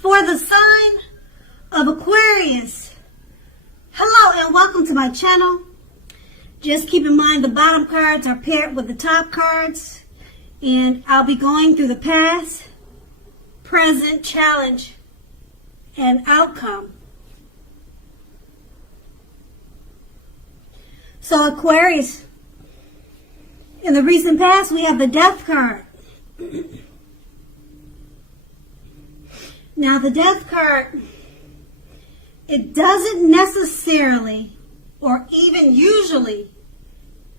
for the sign of Aquarius. Hello and welcome to my channel. Just keep in mind the bottom cards are paired with the top cards, and I'll be going through the past, present, challenge, and outcome. So Aquarius, in the recent past we have the Death card. Now the Death card, it doesn't necessarily or even usually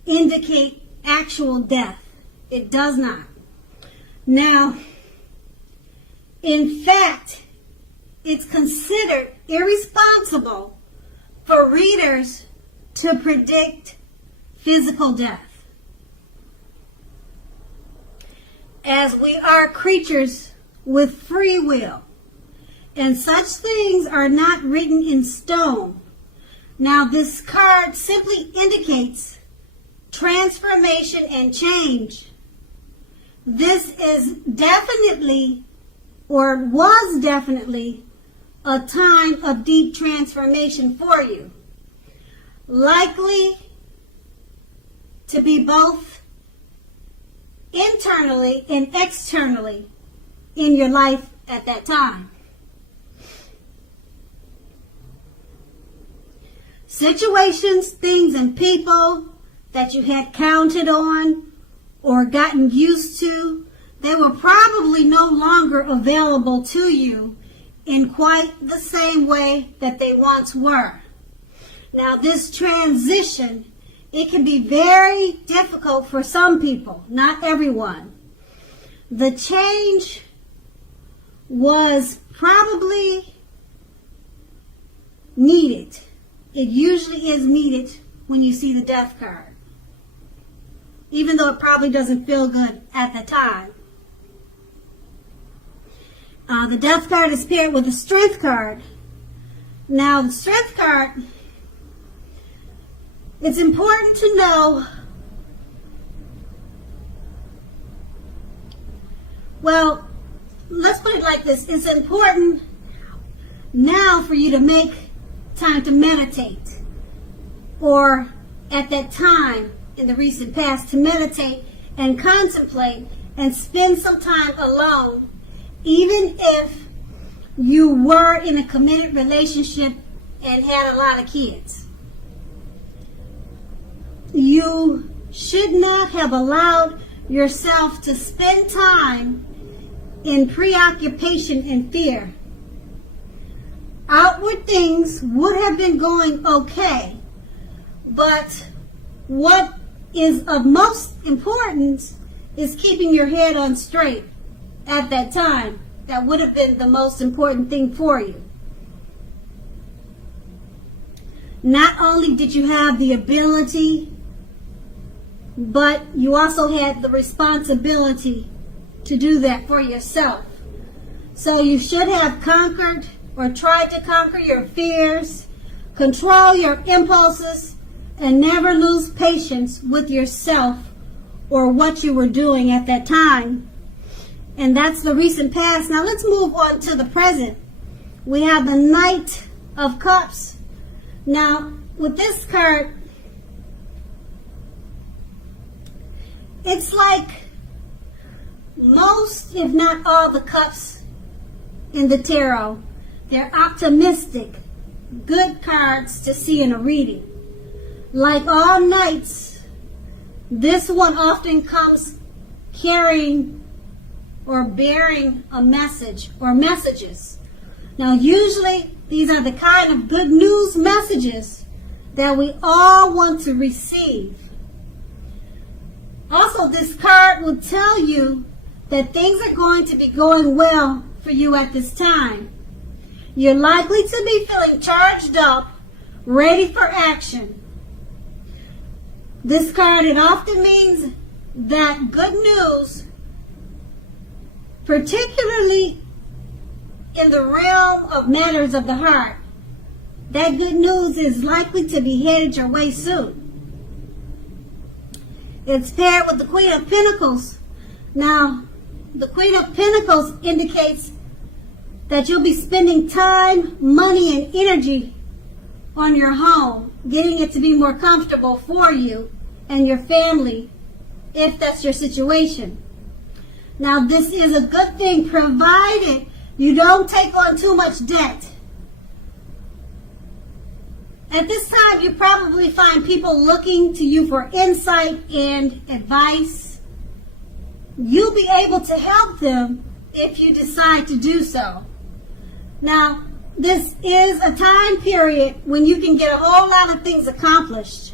indicate actual death. It does not. Now, in fact, it's considered irresponsible for readers to predict physical death, as we are creatures with free will, and such things are not written in stone. Now, this card simply indicates transformation and change. This is definitely, or was definitely, a time of deep transformation for you. Likely to be both internally and externally in your life at that time. Situations, things, and people that you had counted on or gotten used to, they were probably no longer available to you in quite the same way that they once were. Now, this transition, it can be very difficult for some people, not everyone. The change was probably needed. It usually is needed when you see the Death card, even though it probably doesn't feel good at the time. The Death card is paired with the Strength card. Now, the Strength card, it's important to know, well, let's put it like this. It's important now for you to make time to meditate, or at that time in the recent past to meditate and contemplate and spend some time alone, even if you were in a committed relationship and had a lot of kids. You should not have allowed yourself to spend time in preoccupation and fear. Outward things would have been going okay, but what is of most importance is keeping your head on straight at that time. That would have been the most important thing for you. Not only did you have the ability, but you also had the responsibility to do that for yourself. So you should have conquered or tried to conquer your fears, control your impulses, and never lose patience with yourself or what you were doing at that time. And that's the recent past. Now let's move on to the present. We have the Knight of Cups. Now, with this card, it's like most, if not all, the cups in the tarot. They're optimistic, good cards to see in a reading. Like all knights, this one often comes carrying or bearing a message or messages. Now, usually these are the kind of good news messages that we all want to receive. Also, this card will tell you that things are going to be going well for you at this time. You're likely to be feeling charged up, ready for action. This card, it often means that good news, particularly in the realm of matters of the heart, that good news is likely to be headed your way soon. It's paired with the Queen of Pentacles. Now, the Queen of Pentacles indicates that you'll be spending time, money, and energy on your home, getting it to be more comfortable for you and your family, if that's your situation. Now, this is a good thing, provided you don't take on too much debt. At this time, you probably find people looking to you for insight and advice. You'll be able to help them if you decide to do so. Now, this is a time period when you can get a whole lot of things accomplished.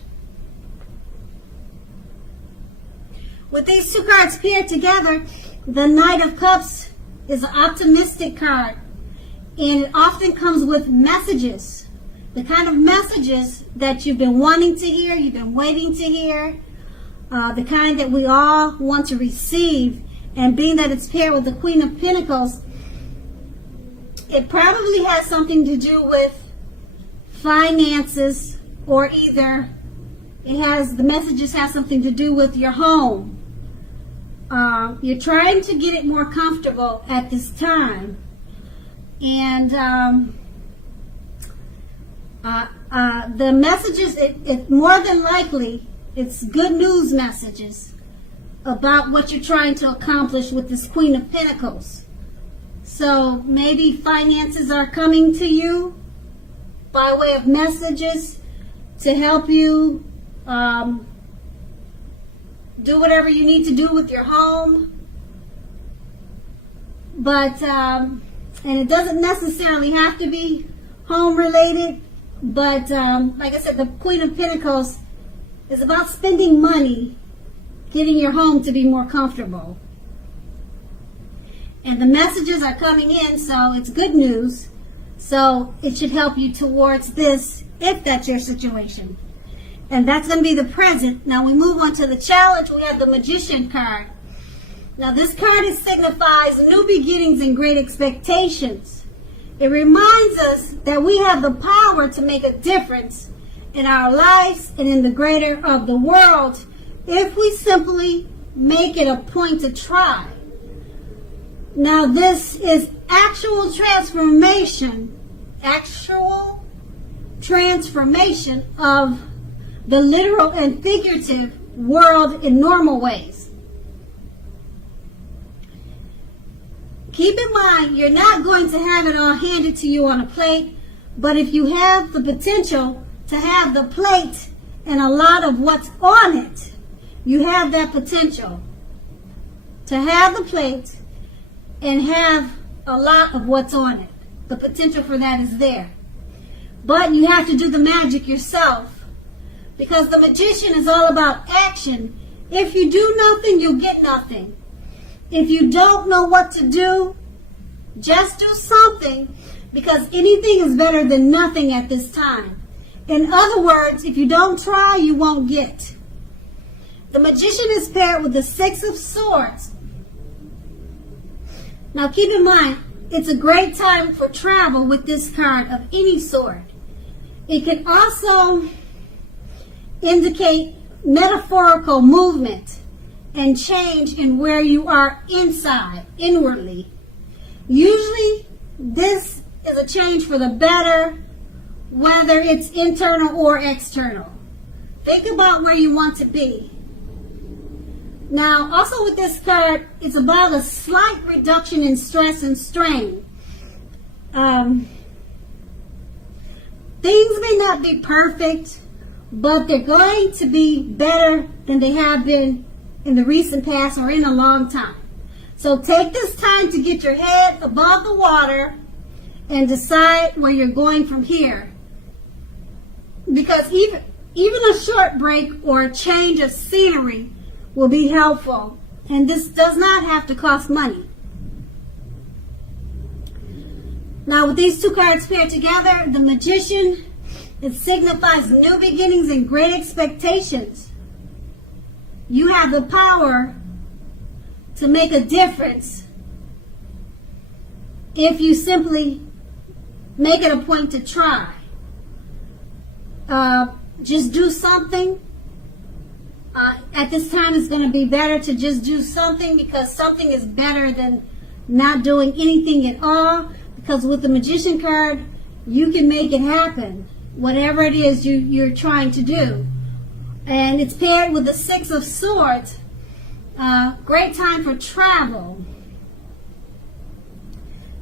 With these two cards paired together, the Knight of Cups is an optimistic card, and it often comes with messages. The kind of messages that you've been wanting to hear, you've been waiting to hear, the kind that we all want to receive. And being that it's paired with the Queen of Pentacles, it probably has something to do with finances, or either the messages have something to do with your home. You're trying to get it more comfortable at this time. And the messages, it more than likely, it's good news messages about what you're trying to accomplish with this Queen of Pentacles. So maybe finances are coming to you by way of messages to help you do whatever you need to do with your home. But, and it doesn't necessarily have to be home related, but like I said, the Queen of Pentacles is about spending money, getting your home to be more comfortable. And the messages are coming in, so it's good news. So it should help you towards this, if that's your situation. And that's going to be the present. Now we move on to the challenge. We have the Magician card. Now this card signifies new beginnings and great expectations. It reminds us that we have the power to make a difference in our lives and in the greater of the world if we simply make it a point to try. Now this is actual transformation of the literal and figurative world in normal ways. Keep in mind, you're not going to have it all handed to you on a plate, but if you have the potential to have the plate and a lot of what's on it, you have that potential to have the plate and have a lot of what's on it. The potential for that is there. But you have to do the magic yourself, because the Magician is all about action. If you do nothing, you'll get nothing. If you don't know what to do, just do something, because anything is better than nothing at this time. In other words, if you don't try, you won't get. The Magician is paired with the Six of Swords. Now keep in mind, it's a great time for travel with this card of any sort. It can also indicate metaphorical movement and change in where you are inside, inwardly. Usually, this is a change for the better, whether it's internal or external. Think about where you want to be. Now, also with this card, it's about a slight reduction in stress and strain. Things may not be perfect, but they're going to be better than they have been in the recent past or in a long time. So take this time to get your head above the water and decide where you're going from here. Because even a short break or a change of scenery will be helpful. And this does not have to cost money. Now with these two cards paired together, the Magician, it signifies new beginnings and great expectations. You have the power to make a difference if you simply make it a point to try. Just do something. At this time, it's going to be better to just do something, because something is better than not doing anything at all. The Because with the Magician card, you can make it happen, whatever it is you're trying to do. And it's paired with the Six of Swords. Great time for travel.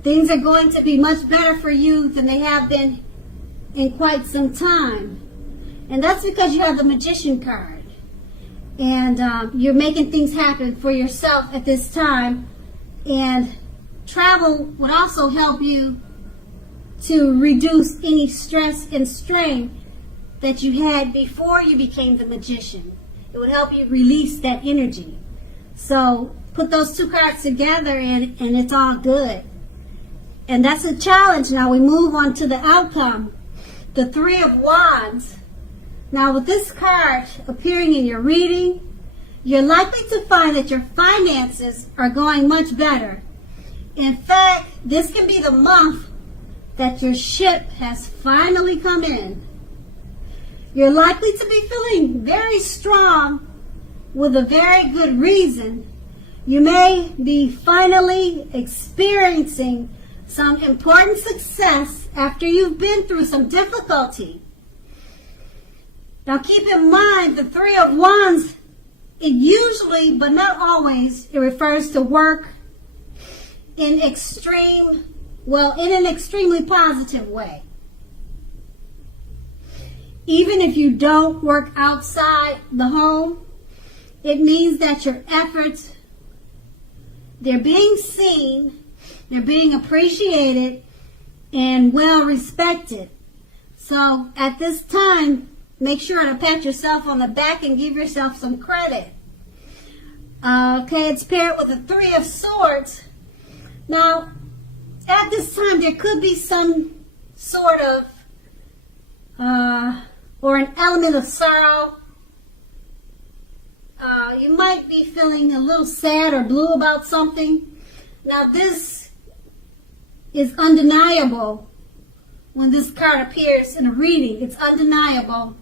Things are going to be much better for you than they have been in quite some time. And that's because you have the Magician card. And you're making things happen for yourself at this time. And travel would also help you to reduce any stress and strain that you had before you became the Magician. It would help you release that energy. So put those two cards together and it's all good. And that's a challenge. Now we move on to the outcome. The Three of Wands. Now with this card appearing in your reading, you're likely to find that your finances are going much better. In fact, this can be the month that your ship has finally come in. You're likely to be feeling very strong with a very good reason. You may be finally experiencing some important success after you've been through some difficulty. Now keep in mind the Three of Wands, it usually, but not always, it refers to work in an extremely positive way. Even if you don't work outside the home, it means that your efforts, they're being seen, they're being appreciated, and well respected. So at this time, make sure to pat yourself on the back and give yourself some credit. Okay, it's paired with the Three of Swords. Now, at this time, there could be some sort of, or an element of sorrow. You might be feeling a little sad or blue about something. Now, this is undeniable when this card appears in a reading. It's undeniable.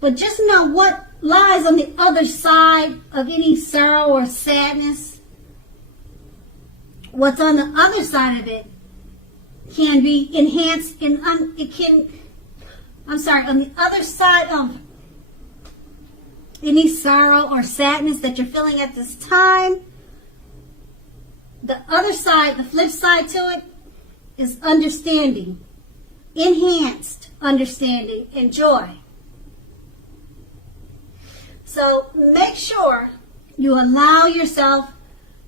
But just know what lies on the other side of any sorrow or sadness. What's on the other side of it can be enhanced on the other side of any sorrow or sadness that you're feeling at this time, the other side, the flip side to it, is understanding, enhanced understanding and joy. So make sure you allow yourself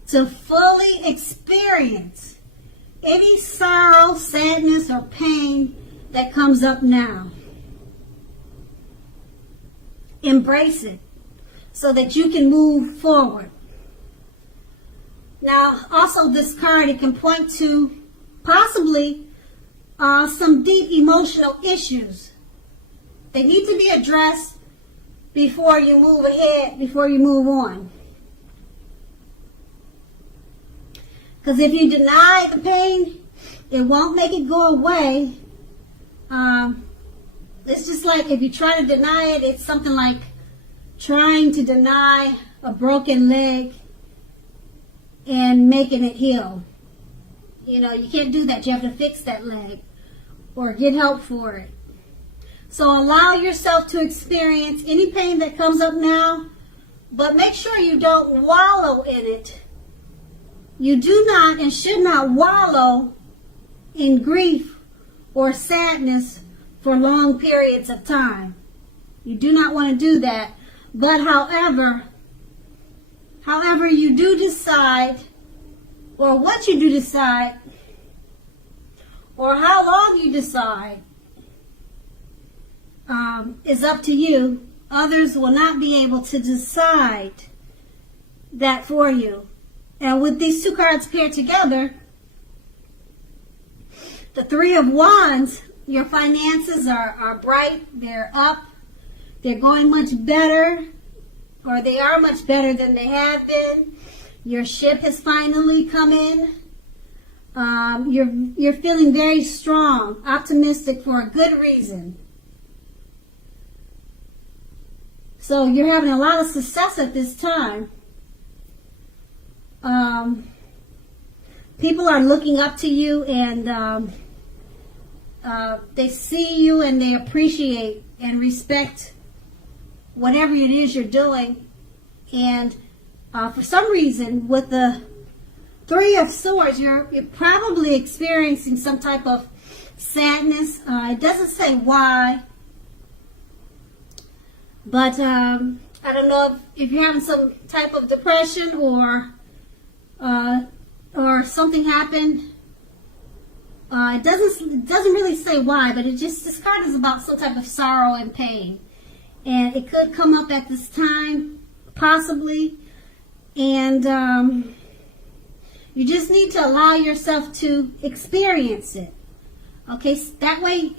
to fully experience any sorrow, sadness, or pain that comes up now. Embrace it so that you can move forward. Now, also this card, it can point to possibly some deep emotional issues. They need to be addressed before you move ahead, before you move on. Because if you deny the pain, it won't make it go away. It's just like if you try to deny it, it's something like trying to deny a broken leg and making it heal. You know, you can't do that. You have to fix that leg or get help for it. So allow yourself to experience any pain that comes up now, but make sure you don't wallow in it. You do not and should not wallow in grief or sadness for long periods of time. You do not want to do that. But however you do decide, or what you do decide, or how long you decide, is up to you. Others will not be able to decide that for you. And with these two cards paired together, the Three of Wands, your finances are bright, they're up, they're going much better, or they are much better than they have been. Your ship has finally come in. You're feeling very strong, optimistic for a good reason. So you're having a lot of success at this time. people are looking up to you, and they see you and they appreciate and respect whatever it is you're doing. And for some reason, with the Three of Swords, you're probably experiencing some type of sadness. It doesn't say why, but I don't know if you're having some type of depression or something happened. It doesn't really say why, but this card is about some type of sorrow and pain, and it could come up at this time, possibly, and you just need to allow yourself to experience it. Okay, so that way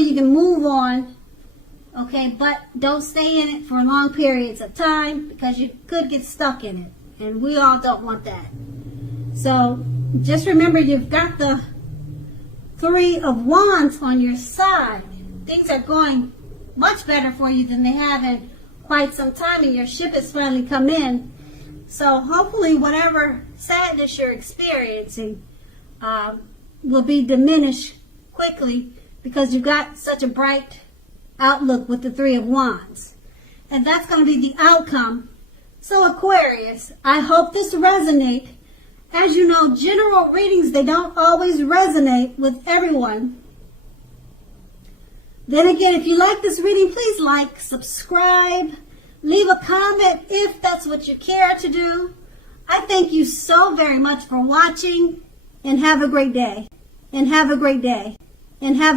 you can move on. Okay, but don't stay in it for long periods of time, because you could get stuck in it, and we all don't want that. So just remember, you've got the Three of Wands on your side. Things are going much better for you than they have in quite some time, and your ship has finally come in. So hopefully whatever sadness you're experiencing will be diminished quickly, because you've got such a bright outlook with the Three of Wands. And that's going to be the outcome. So Aquarius, I hope this resonates. As you know, general readings, they don't always resonate with everyone. Then again, if you like this reading, please like, subscribe, leave a comment if that's what you care to do. I thank you so very much for watching, and have a great day. And have a great day. And have a